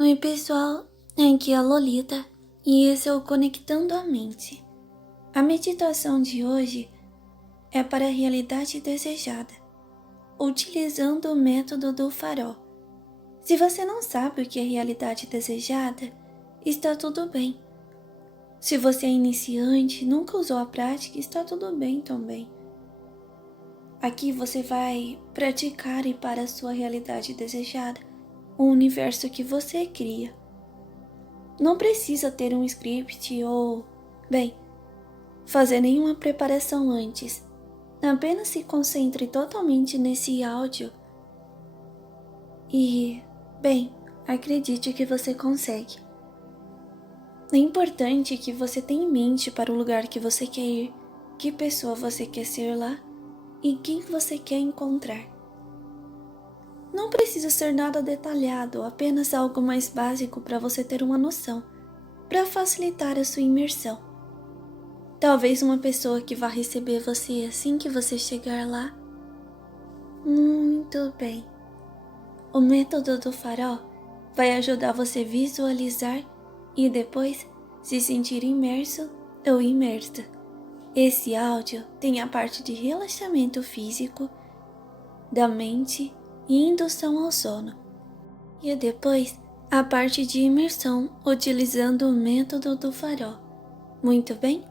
Oi pessoal, aqui é a Lolita e esse é o Conectando a Mente. A meditação de hoje é para a realidade desejada, utilizando o método do farol. Se você não sabe o que é realidade desejada, está tudo bem. Se você é iniciante, nunca usou a prática, está tudo bem também. Aqui você vai praticar e para a sua realidade desejada, o universo que você cria. Não precisa ter um script ou, fazer nenhuma preparação antes. Apenas se concentre totalmente nesse áudio e, acredite que você consegue. É importante que você tenha em mente para o lugar que você quer ir, que pessoa você quer ser lá e quem você quer encontrar. Não precisa ser nada detalhado, apenas algo mais básico para você ter uma noção, para facilitar a sua imersão. Talvez uma pessoa que vá receber você assim que você chegar lá. Muito bem. O método do farol vai ajudar você a visualizar e depois se sentir imerso ou imersa. Esse áudio tem a parte de relaxamento físico, da mente e indução ao sono. E depois a parte de imersão utilizando o método do farol. Muito bem?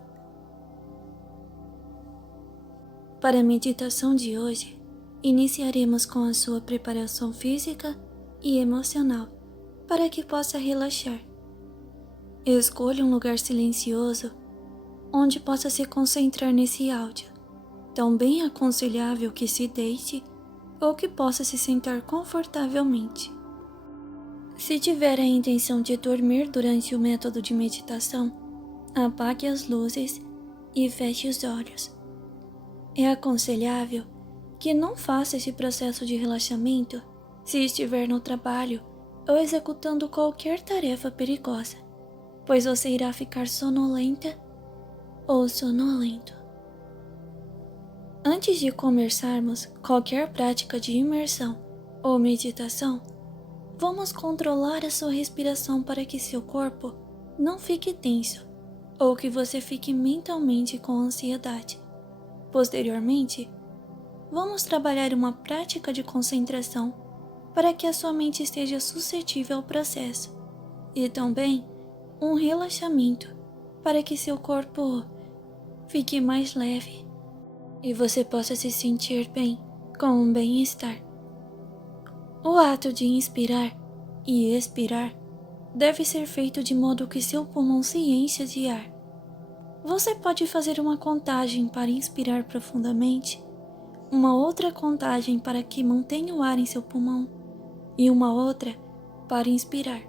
Para a meditação de hoje, iniciaremos com a sua preparação física e emocional para que possa relaxar. Escolha um lugar silencioso onde possa se concentrar nesse áudio. Também é aconselhável que se deite ou que possa se sentar confortavelmente. Se tiver a intenção de dormir durante o método de meditação, apague as luzes e feche os olhos. É aconselhável que não faça esse processo de relaxamento se estiver no trabalho ou executando qualquer tarefa perigosa, pois você irá ficar sonolenta ou sonolento. Antes de começarmos qualquer prática de imersão ou meditação, vamos controlar a sua respiração para que seu corpo não fique tenso ou que você fique mentalmente com ansiedade. Posteriormente, vamos trabalhar uma prática de concentração para que a sua mente esteja suscetível ao processo e também um relaxamento para que seu corpo fique mais leve e você possa se sentir bem com um bem-estar. O ato de inspirar e expirar deve ser feito de modo que seu pulmão se encha de ar. Você pode fazer uma contagem para inspirar profundamente, uma outra contagem para que mantenha o ar em seu pulmão e uma outra para inspirar.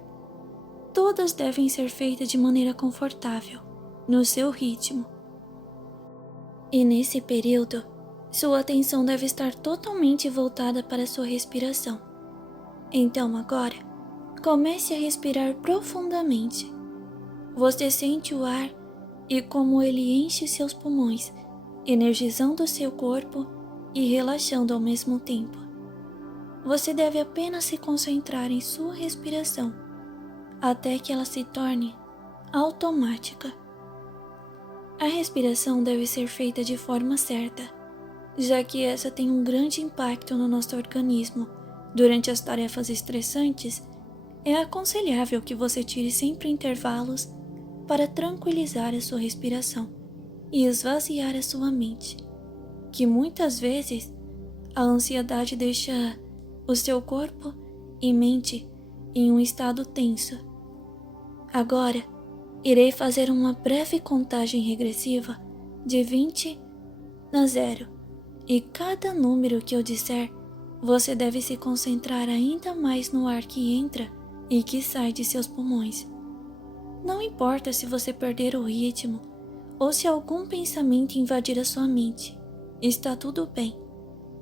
Todas devem ser feitas de maneira confortável, no seu ritmo. E nesse período, sua atenção deve estar totalmente voltada para a sua respiração. Então agora, comece a respirar profundamente. Você sente o ar e como ele enche seus pulmões, energizando seu corpo e relaxando ao mesmo tempo. Você deve apenas se concentrar em sua respiração, até que ela se torne automática. A respiração deve ser feita de forma certa, já que essa tem um grande impacto no nosso organismo. Durante as tarefas estressantes, é aconselhável que você tire sempre intervalos para tranquilizar a sua respiração e esvaziar a sua mente, que muitas vezes a ansiedade deixa o seu corpo e mente em um estado tenso. Agora, irei fazer uma breve contagem regressiva de 20 a 0 e cada número que eu disser, você deve se concentrar ainda mais no ar que entra e que sai de seus pulmões. Não importa se você perder o ritmo ou se algum pensamento invadir a sua mente, está tudo bem.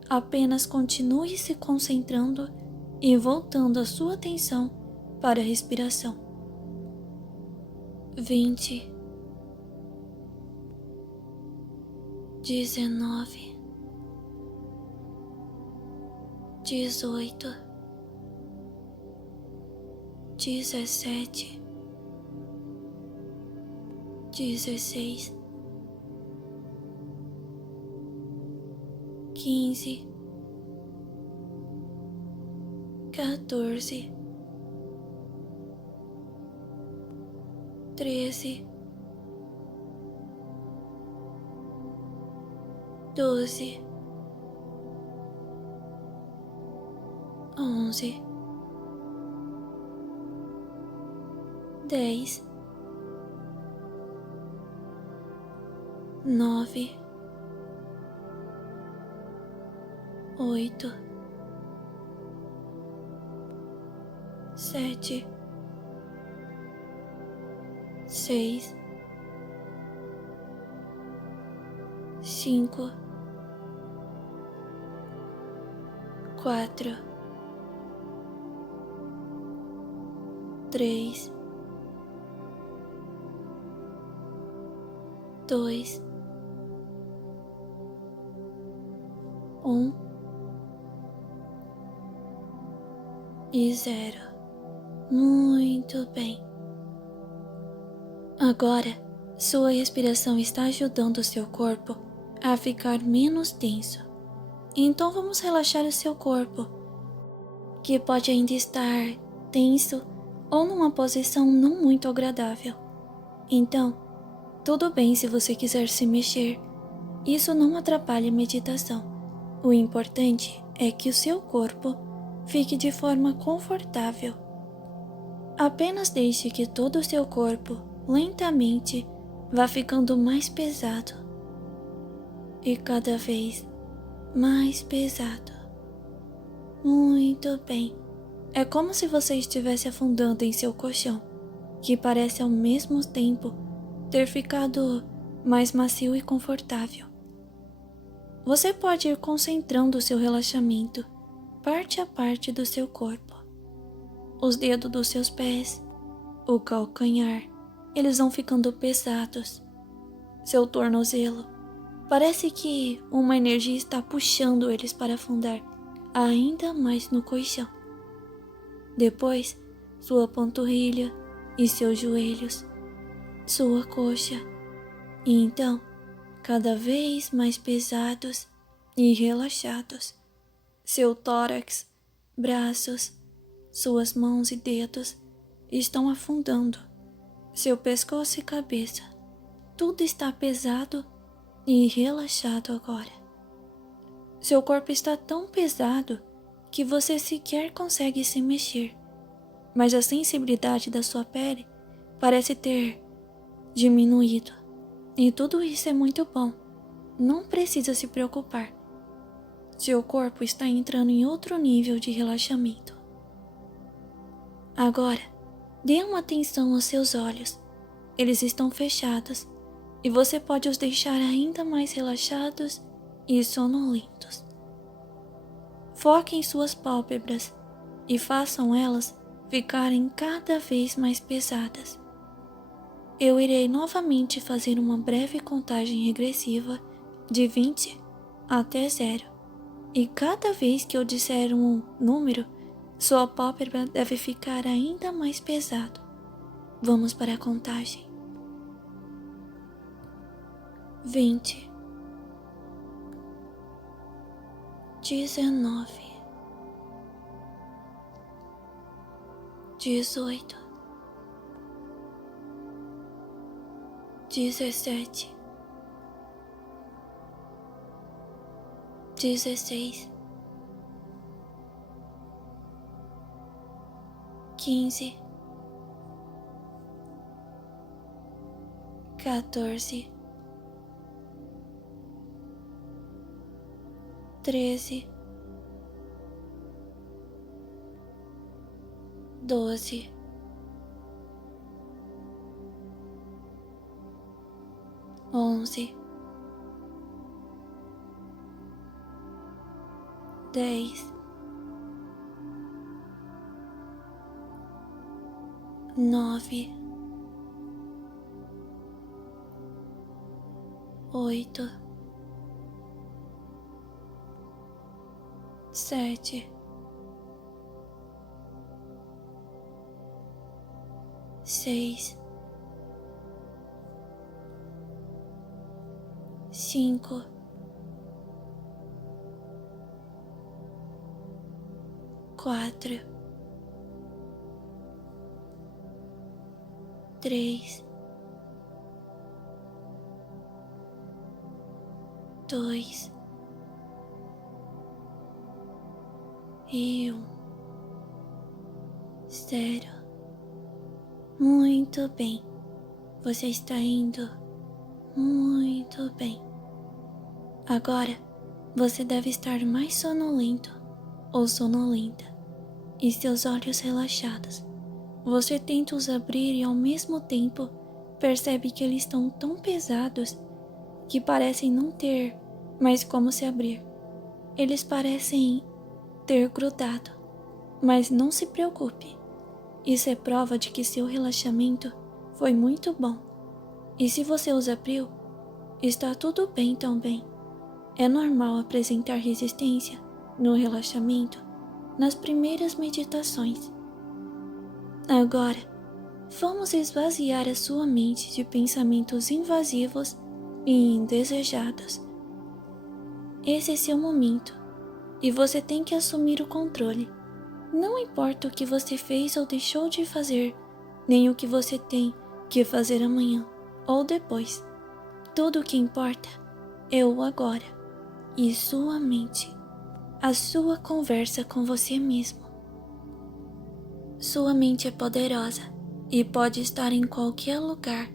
Apenas continue se concentrando e voltando a sua atenção para a respiração. 20, 19, 18, 17, 16, 15, 14, 13, 12, 11, 10, 9, 8, 7, 6, 5, 4, 3, 2, 1 e 0. Muito bem. Agora, sua respiração está ajudando o seu corpo a ficar menos tenso. Então vamos relaxar o seu corpo, que pode ainda estar tenso ou numa posição não muito agradável. Então, tudo bem se você quiser se mexer. Isso não atrapalha a meditação. O importante é que o seu corpo fique de forma confortável. Apenas deixe que todo o seu corpo lentamente vá ficando mais pesado e cada vez mais pesado. Muito bem. É como se você estivesse afundando em seu colchão, que parece ao mesmo tempo ter ficado mais macio e confortável. Você pode ir concentrando o seu relaxamento parte a parte do seu corpo. Os dedos dos seus pés, o calcanhar, eles vão ficando pesados. Seu tornozelo, parece que uma energia está puxando eles para afundar ainda mais no colchão. Depois, sua panturrilha e seus joelhos, sua coxa, e então, cada vez mais pesados e relaxados. Seu tórax, braços, suas mãos e dedos estão afundando. Seu pescoço e cabeça, tudo está pesado e relaxado agora. Seu corpo está tão pesado que você sequer consegue se mexer, mas a sensibilidade da sua pele parece ter diminuído. E tudo isso é muito bom. Não precisa se preocupar. Seu corpo está entrando em outro nível de relaxamento. Agora, dê uma atenção aos seus olhos. Eles estão fechados e você pode os deixar ainda mais relaxados e sonolentos. Foque em suas pálpebras e façam elas ficarem cada vez mais pesadas. Eu irei novamente fazer uma breve contagem regressiva de 20 até 0. E cada vez que eu disser um número, sua pálpebra deve ficar ainda mais pesado. Vamos para a contagem. 20, 19, 18, 17, 16, 15, 14, 13, 12, 11, 10, 9, 8, 7, 6, 5, 4, 3, 2 e 1. 0. Muito bem. Você está indo muito bem. Agora, você deve estar mais sonolento ou sonolenta e seus olhos relaxados. Você tenta os abrir e ao mesmo tempo percebe que eles estão tão pesados que parecem não ter mais como se abrir. Eles parecem ter grudado, mas não se preocupe. Isso é prova de que seu relaxamento foi muito bom. E se você os abriu, está tudo bem também. É normal apresentar resistência no relaxamento nas primeiras meditações. Agora, vamos esvaziar a sua mente de pensamentos invasivos e indesejados. Esse é seu momento e você tem que assumir o controle. Não importa o que você fez ou deixou de fazer, nem o que você tem que fazer amanhã ou depois. Tudo o que importa é o agora e sua mente, a sua conversa com você mesmo. Sua mente é poderosa e pode estar em qualquer lugar,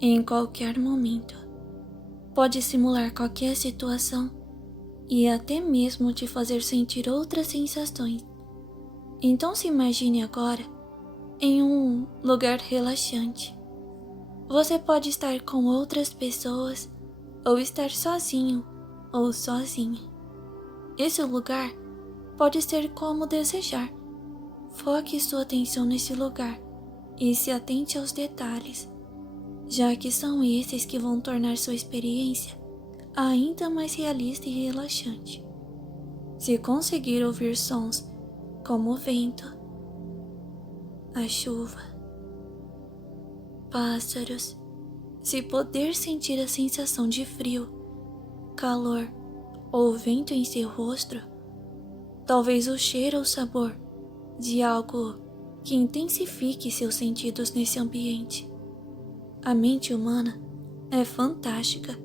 em qualquer momento. Pode simular qualquer situação e até mesmo te fazer sentir outras sensações. Então se imagine agora em um lugar relaxante. Você pode estar com outras pessoas ou estar sozinho ou sozinha. Esse lugar pode ser como desejar. Foque sua atenção nesse lugar e se atente aos detalhes, já que são esses que vão tornar sua experiência ainda mais realista e relaxante. Se conseguir ouvir sons como o vento, a chuva, pássaros, se poder sentir a sensação de frio, calor ou vento em seu rosto, talvez o cheiro ou sabor de algo que intensifique seus sentidos nesse ambiente. A mente humana é fantástica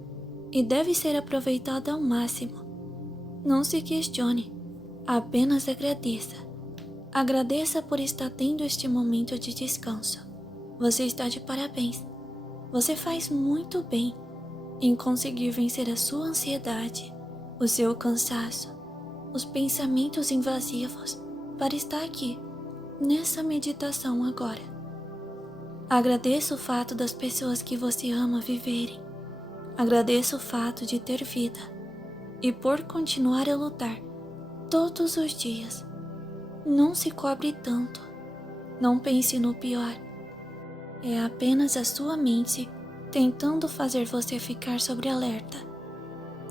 e deve ser aproveitada ao máximo. Não se questione, apenas agradeça. Agradeça por estar tendo este momento de descanso. Você está de parabéns. Você faz muito bem em conseguir vencer a sua ansiedade, o seu cansaço, os pensamentos invasivos para estar aqui, nessa meditação agora. Agradeça o fato das pessoas que você ama viverem. Agradeça o fato de ter vida e por continuar a lutar todos os dias. Não se cobre tanto. Não pense no pior. É apenas a sua mente tentando fazer você ficar sobre alerta.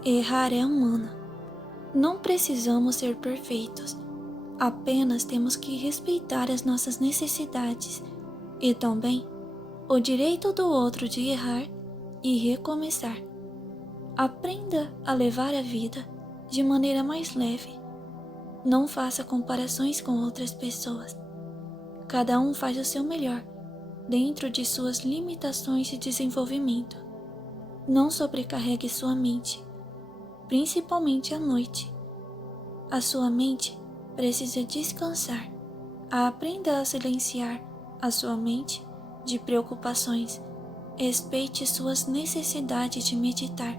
Errar é humano. Não precisamos ser perfeitos. Apenas temos que respeitar as nossas necessidades e também o direito do outro de errar e recomeçar. Aprenda a levar a vida de maneira mais leve. Não faça comparações com outras pessoas. Cada um faz o seu melhor, dentro de suas limitações de desenvolvimento. Não sobrecarregue sua mente, principalmente à noite. A sua mente precisa descansar. Aprenda a silenciar a sua mente de preocupações. Respeite suas necessidades de meditar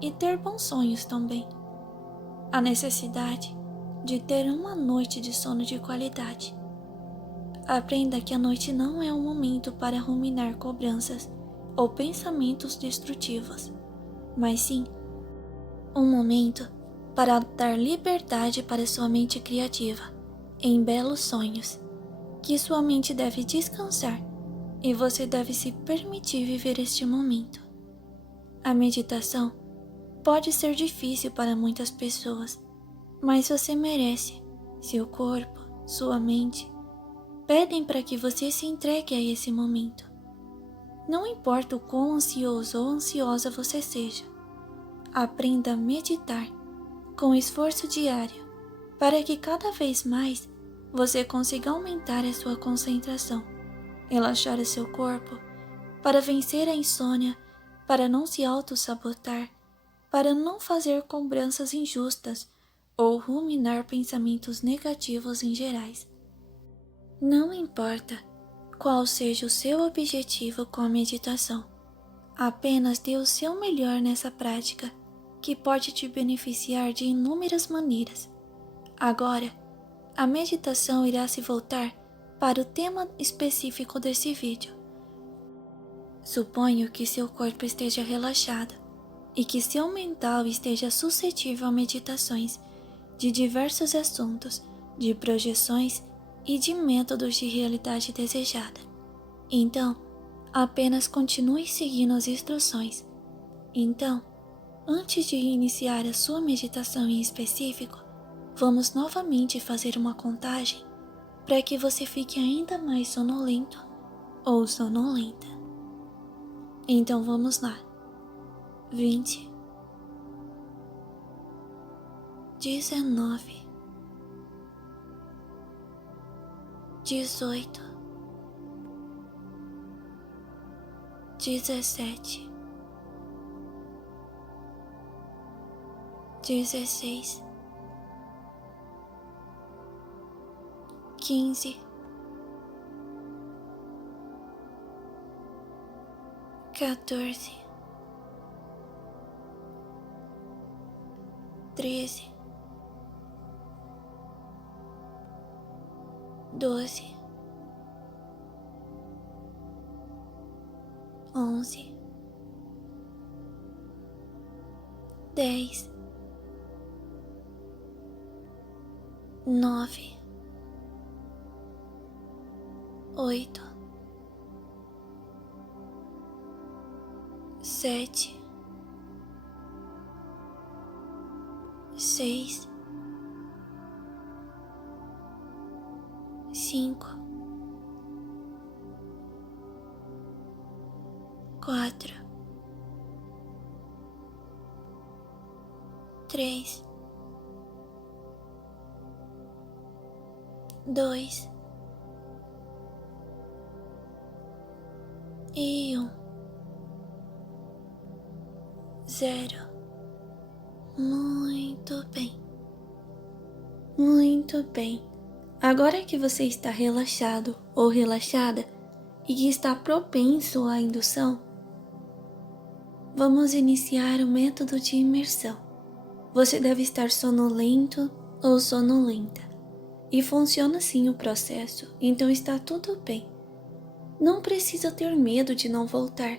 e ter bons sonhos também. A necessidade de ter uma noite de sono de qualidade. Aprenda que a noite não é um momento para ruminar cobranças ou pensamentos destrutivos, mas sim um momento para dar liberdade para sua mente criativa em belos sonhos, que sua mente deve descansar e você deve se permitir viver este momento. A meditação pode ser difícil para muitas pessoas, mas você merece. Seu corpo, sua mente pedem para que você se entregue a esse momento. Não importa o quão ansioso ou ansiosa você seja, aprenda a meditar com esforço diário para que cada vez mais você consiga aumentar a sua concentração, relaxar o seu corpo, para vencer a insônia, para não se auto-sabotar, para não fazer cobranças injustas ou ruminar pensamentos negativos em gerais. Não importa qual seja o seu objetivo com a meditação, apenas dê o seu melhor nessa prática, que pode te beneficiar de inúmeras maneiras. Agora, a meditação irá se voltar para o tema específico desse vídeo. Suponho que seu corpo esteja relaxado e que seu mental esteja suscetível a meditações de diversos assuntos, de projeções e de métodos de realidade desejada. Então, apenas continue seguindo as instruções. Então, antes de iniciar a sua meditação em específico, vamos novamente fazer uma contagem para que você fique ainda mais sonolento ou sonolenta. Então vamos lá. 20, 19, 18, 17, 16, 15, 14, 13, 12, 11, 10, 9, 8, 7, 6, 5, 4, 3, 2 e 1. 0. Muito bem. Muito bem. Agora que você está relaxado ou relaxada e que está propenso à indução, vamos iniciar o método de imersão. Você deve estar sonolento ou sonolenta. E funciona assim o processo, então está tudo bem. Não precisa ter medo de não voltar.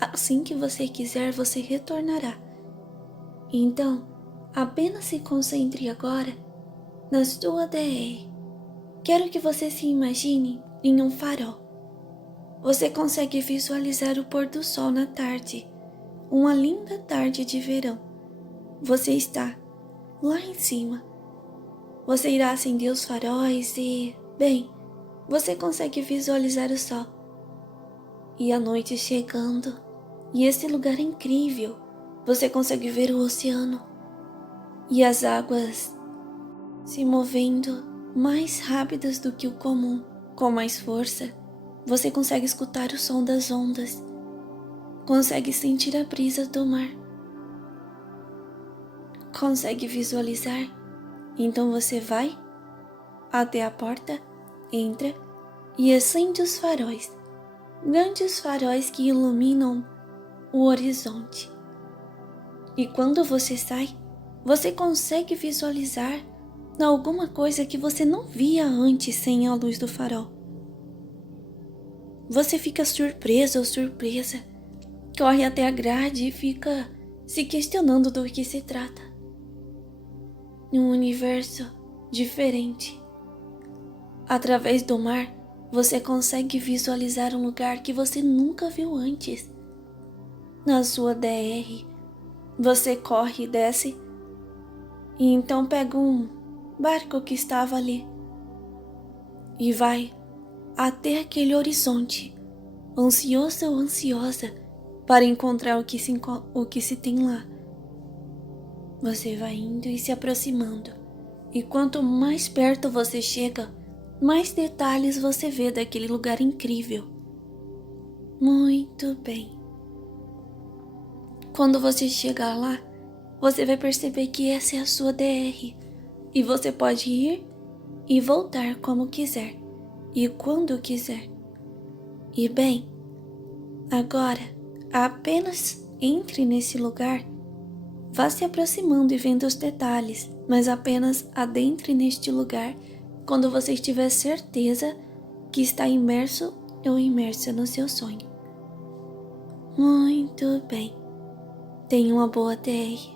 Assim que você quiser, você retornará. Então, apenas se concentre agora na sua DR. Quero que você se imagine em um farol. Você consegue visualizar o pôr do sol na tarde, uma linda tarde de verão. Você está lá em cima. Você irá acender os faróis e, bem, você consegue visualizar o sol. E a noite chegando, e esse lugar é incrível. Você consegue ver o oceano e as águas se movendo mais rápidas do que o comum, com mais força. Você consegue escutar o som das ondas, consegue sentir a brisa do mar, consegue visualizar. Então você vai até a porta, entra e acende os faróis, grandes faróis que iluminam o horizonte. E quando você sai, você consegue visualizar alguma coisa que você não via antes sem a luz do farol. Você fica surpreso ou surpresa, corre até a grade e fica se questionando do que se trata. Um universo diferente. Através do mar, você consegue visualizar um lugar que você nunca viu antes. Na sua DR, você corre e desce, e então pega um barco que estava ali e vai até aquele horizonte, ansioso ou ansiosa para encontrar o que se tem lá. Você vai indo e se aproximando, e quanto mais perto você chega, mais detalhes você vê daquele lugar incrível. Muito bem. Quando você chegar lá, você vai perceber que essa é a sua DR, e você pode ir e voltar como quiser, e quando quiser. E bem, agora, apenas entre nesse lugar, vá se aproximando e vendo os detalhes, mas apenas adentre neste lugar quando você tiver certeza que está imerso ou imersa no seu sonho. Muito bem. Tenha uma boa DR.